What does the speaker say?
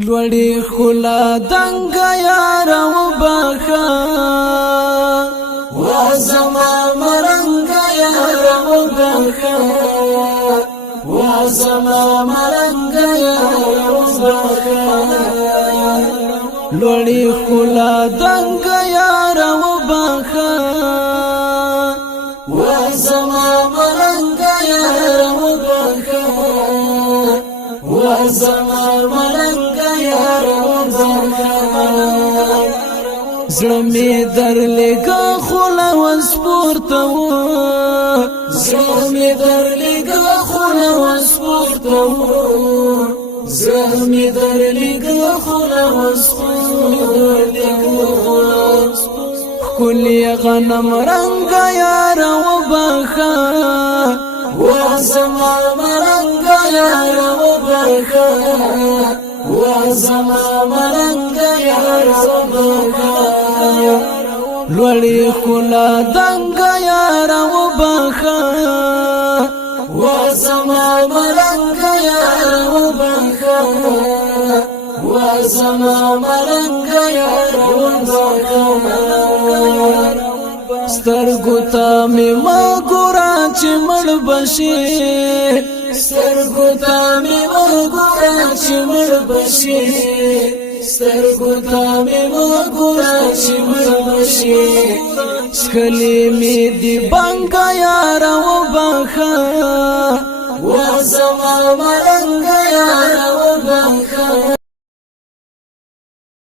لوړی خلا دنګ یار و بخا وازما مرنګ یار و بخا وازما مرنګ یار و بخا لوړی خلا دنګ یار و بخا وازما مرنګ یار و بخا وازما مرنګ زړه می در لګا خوله وسپورته و زړه می در لګا خوله وسپورته و زړه می در لګا خوله وسپورته و کلی غنم رنگ یار و بخا وازما مرنګ یار و بخا وازما مرنګ یار و بخا لوړی خلا دنګ یار و بخا وازما مرنګ یار و بخا وازما مرنګ یار و بخا سترګو ته می ما ګورا چې مړ بشي سترګو ته می ما ګورا چې مړ بشي سترګو ته می ما ګورا چې مړ بشي سکلی می دی بنګ یار و بخا وازما مرنګ یار و